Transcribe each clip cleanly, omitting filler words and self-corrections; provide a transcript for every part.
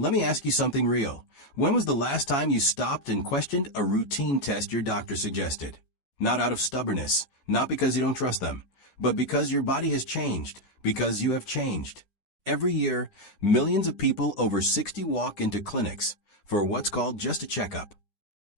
Let me ask you something real. When was the last time you stopped and questioned a routine test your doctor suggested? Not out of stubbornness, not because you don't trust them, but because your body has changed, because you have changed. Every year, millions of people over 60 walk into clinics for what's called just a checkup.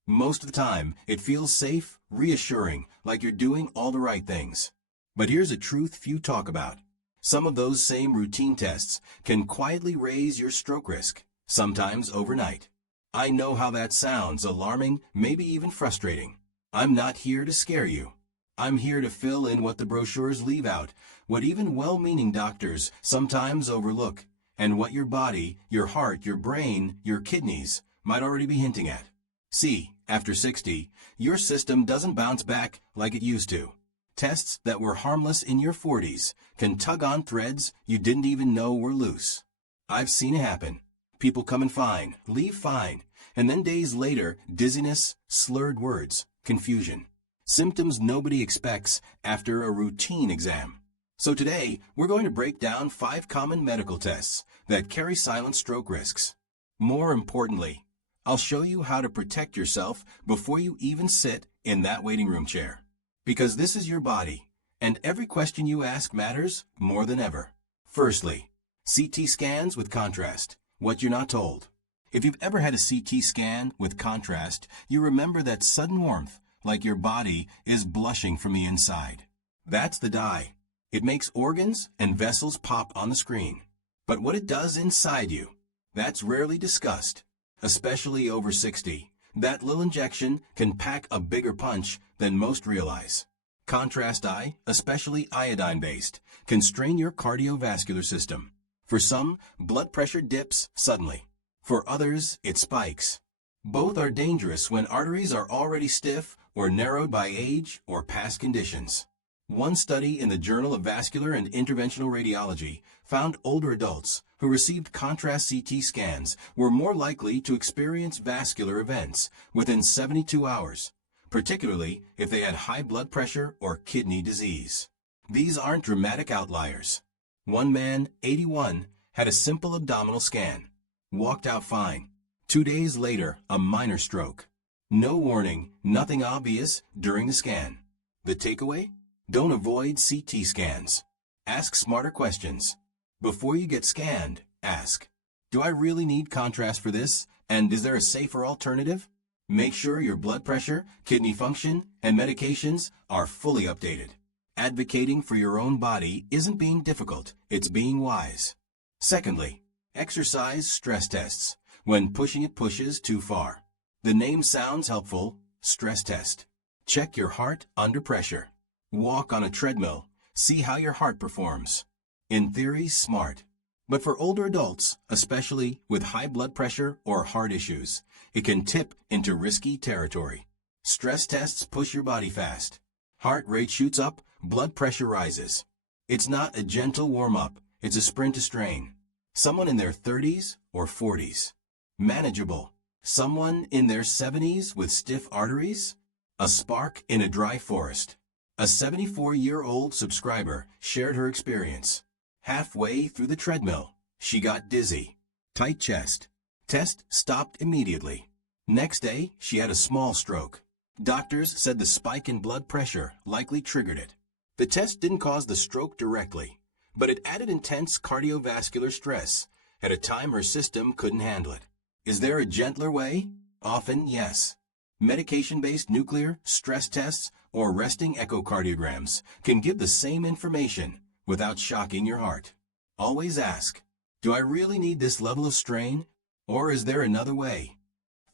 Most of the time, it feels safe, reassuring, like you're doing all the right things. But here's a truth few talk about. Some of those same routine tests can quietly raise your stroke risk, sometimes overnight. I know how that sounds, alarming, maybe even frustrating. I'm not here to scare you. I'm here to fill in what the brochures leave out, what even well-meaning doctors sometimes overlook, and what your body, your heart, your brain, your kidneys might already be hinting at. See, after 60, your system doesn't bounce back like it used to. Tests that were harmless in your 40s can tug on threads you didn't even know were loose. I've seen it happen. People come in fine, leave fine, and then days later, dizziness, slurred words, confusion. Symptoms nobody expects after a routine exam. So today, we're going to break down 5 common medical tests that carry silent stroke risks. More importantly, I'll show you how to protect yourself before you even sit in that waiting room chair. Because this is your body, and every question you ask matters more than ever. Firstly, CT scans with contrast, what you're not told. If you've ever had a CT scan with contrast, you remember that sudden warmth, like your body is blushing from the inside. That's the dye. It makes organs and vessels pop on the screen. But what it does inside you, that's rarely discussed. Especially over 60, that little injection can pack a bigger punch than most realize. Contrast dye, especially iodine-based, can strain your cardiovascular system. For some, blood pressure dips suddenly. For others, it spikes. Both are dangerous when arteries are already stiff or narrowed by age or past conditions. One study in the Journal of Vascular and Interventional Radiology found older adults who received contrast CT scans were more likely to experience vascular events within 72 hours, particularly if they had high blood pressure or kidney disease. These aren't dramatic outliers. One man, 81, had a simple abdominal scan. Walked out fine. 2 days later, a minor stroke. No warning, nothing obvious during the scan. The takeaway? Don't avoid CT scans. Ask smarter questions. Before you get scanned, ask, do I really need contrast for this? And is there a safer alternative? Make sure your blood pressure, kidney function, and medications are fully updated. Advocating for your own body isn't being difficult, it's being wise. Secondly, exercise stress tests, when pushing it pushes too far. The name sounds helpful, stress test. Check your heart under pressure. Walk on a treadmill, see how your heart performs. In theory, smart. But for older adults, especially with high blood pressure or heart issues, it can tip into risky territory. Stress tests push your body fast. Heart rate shoots up, blood pressure rises. It's not a gentle warm-up, it's a sprint to strain. Someone in their 30s or 40s. Manageable. Someone in their 70s with stiff arteries? A spark in a dry forest. A 74-year-old subscriber shared her experience. Halfway through the treadmill, she got dizzy. Tight chest. Test stopped immediately. Next day, she had a small stroke. Doctors said the spike in blood pressure likely triggered it. The test didn't cause the stroke directly, but it added intense cardiovascular stress at a time her system couldn't handle it. Is there a gentler way? Often, yes. Medication-based nuclear, stress tests, or resting echocardiograms can give the same information without shocking your heart. Always ask, do I really need this level of strain, or is there another way?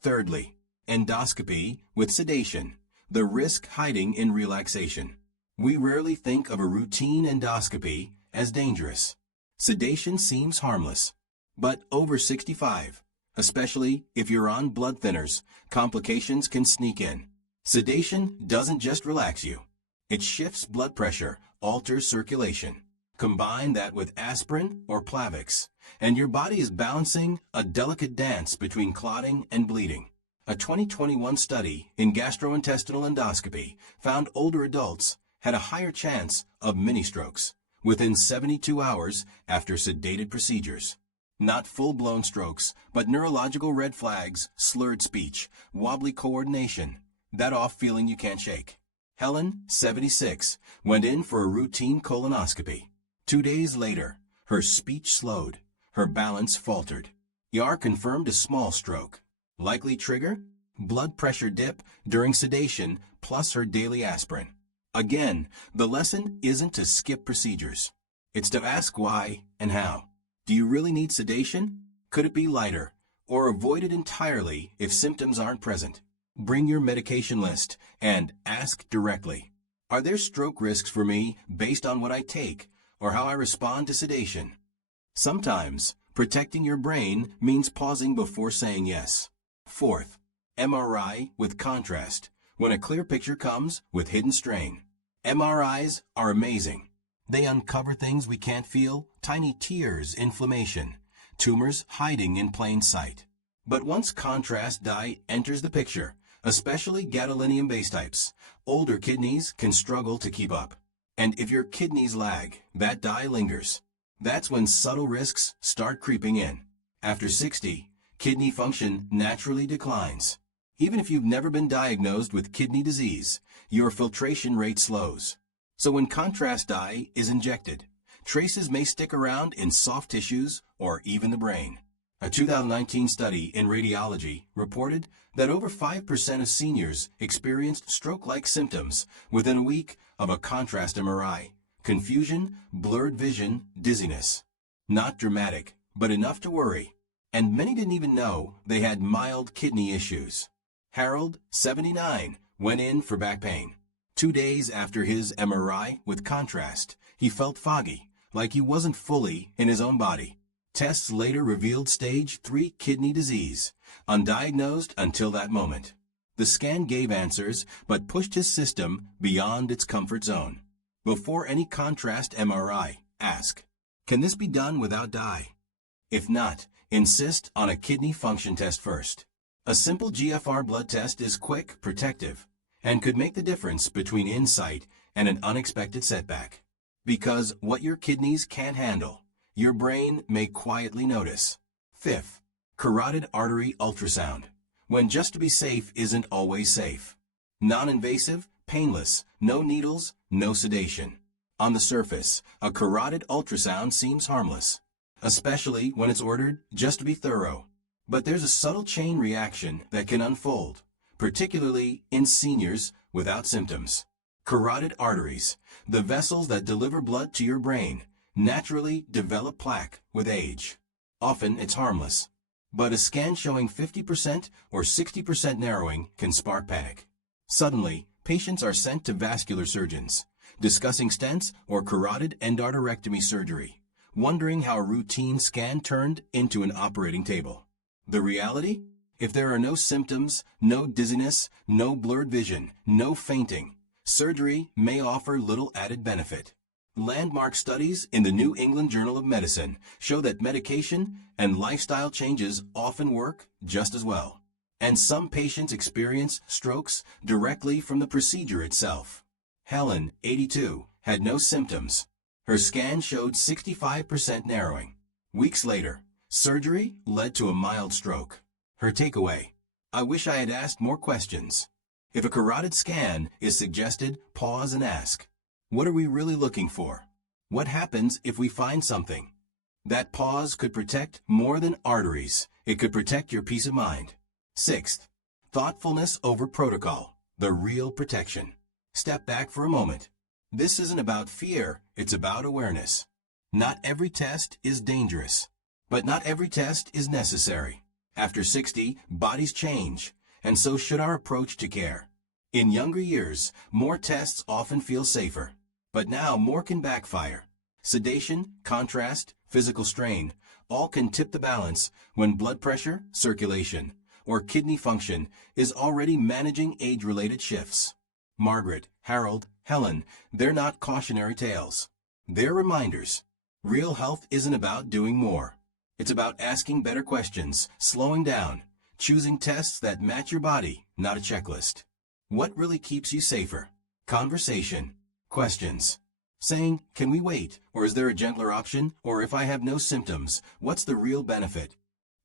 Thirdly, endoscopy with sedation, the risk hiding in relaxation. We rarely think of a routine endoscopy as dangerous. Sedation seems harmless, but over 65, especially if you're on blood thinners, complications can sneak in. Sedation doesn't just relax you. It shifts blood pressure, alters circulation. Combine that with aspirin or Plavix, and your body is balancing a delicate dance between clotting and bleeding. A 2021 study in gastrointestinal endoscopy found older adults had a higher chance of mini-strokes within 72 hours after sedated procedures. Not full-blown strokes, but neurological red flags, slurred speech, wobbly coordination, that off feeling you can't shake. Helen, 76, went in for a routine colonoscopy. 2 days later, her speech slowed, her balance faltered. ER confirmed a small stroke. Likely trigger? Blood pressure dip during sedation plus her daily aspirin. Again, the lesson isn't to skip procedures. It's to ask why and how. Do you really need sedation? Could it be lighter? Or avoid it entirely if symptoms aren't present? Bring your medication list and ask directly. Are there stroke risks for me based on what I take or how I respond to sedation? Sometimes, protecting your brain means pausing before saying yes. Fourth, MRI with contrast, when a clear picture comes with hidden strain. MRIs are amazing. They uncover things we can't feel, tiny tears, inflammation, tumors hiding in plain sight. But once contrast dye enters the picture, especially gadolinium base types, older kidneys can struggle to keep up. And if your kidneys lag, that dye lingers. That's when subtle risks start creeping in. After 60, kidney function naturally declines. Even if you've never been diagnosed with kidney disease, your filtration rate slows. So when contrast dye is injected, traces may stick around in soft tissues or even the brain. A 2019 study in radiology reported that over 5% of seniors experienced stroke-like symptoms within a week of a contrast MRI. Confusion, blurred vision, dizziness. Not dramatic, but enough to worry. And many didn't even know they had mild kidney issues. Harold, 79, went in for back pain. 2 days after his MRI with contrast, he felt foggy, like he wasn't fully in his own body. Tests later revealed stage 3 kidney disease, undiagnosed until that moment. The scan gave answers, but pushed his system beyond its comfort zone. Before any contrast MRI, ask, can this be done without dye? If not, insist on a kidney function test first. A simple GFR blood test is quick, protective, and could make the difference between insight and an unexpected setback. Because what your kidneys can't handle, your brain may quietly notice. Fifth, carotid artery ultrasound, when just to be safe isn't always safe. Non-invasive, painless, no needles, no sedation. On the surface, a carotid ultrasound seems harmless, especially when it's ordered just to be thorough. But there's a subtle chain reaction that can unfold, particularly in seniors without symptoms. Carotid arteries, the vessels that deliver blood to your brain, naturally develop plaque with age. Often it's harmless, but a scan showing 50% or 60% narrowing can spark panic. Suddenly, patients are sent to vascular surgeons, discussing stents or carotid endarterectomy surgery, wondering how a routine scan turned into an operating table. The reality? If there are no symptoms, no dizziness, no blurred vision, no fainting, surgery may offer little added benefit. Landmark studies in the New England Journal of Medicine show that medication and lifestyle changes often work just as well. And some patients experience strokes directly from the procedure itself. Helen, 82, had no symptoms. Her scan showed 65% narrowing. Weeks later, surgery led to a mild stroke. Her takeaway: I wish I had asked more questions. If a carotid scan is suggested, pause and ask, what are we really looking for? What happens if we find something? That pause could protect more than arteries. It could protect your peace of mind. Sixth, thoughtfulness over protocol, the real protection. Step back for a moment. This isn't about fear, it's about awareness. Not every test is dangerous, but not every test is necessary. After 60, bodies change, and so should our approach to care. In younger years, more tests often feel safer, but now more can backfire. Sedation, contrast, physical strain, all can tip the balance when blood pressure, circulation, or kidney function is already managing age-related shifts. Margaret, Harold, Helen, they're not cautionary tales. They're reminders. Real health isn't about doing more. It's about asking better questions, slowing down, choosing tests that match your body, not a checklist. What really keeps you safer? Conversation, questions, saying, "Can we wait? Or is there a gentler option? Or if I have no symptoms, what's the real benefit?"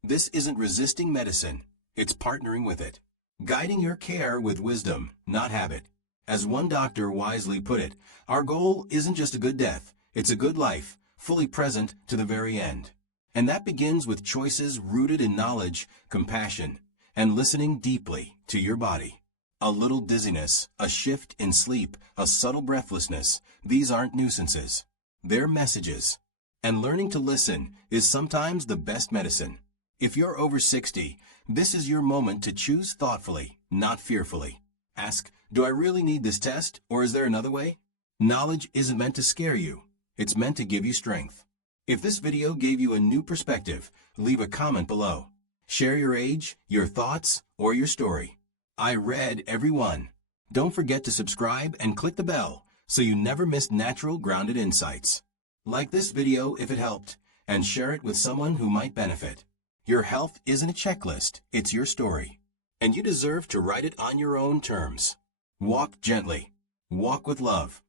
This isn't resisting medicine. It's partnering with it. Guiding your care with wisdom, not habit. As one doctor wisely put it, our goal isn't just a good death, it's a good life, fully present to the very end. And that begins with choices rooted in knowledge, compassion, and listening deeply to your body. A little dizziness, a shift in sleep, a subtle breathlessness, these aren't nuisances. They're messages. And learning to listen is sometimes the best medicine. If you're over 60, this is your moment to choose thoughtfully, not fearfully. Ask, do I really need this test, or is there another way? Knowledge isn't meant to scare you. It's meant to give you strength. If this video gave you a new perspective, leave a comment below. Share your age, your thoughts, or your story. I read every one. Don't forget to subscribe and click the bell so you never miss natural, grounded insights. Like this video if it helped, and share it with someone who might benefit. Your health isn't a checklist, it's your story. And you deserve to write it on your own terms. Walk gently. Walk with love.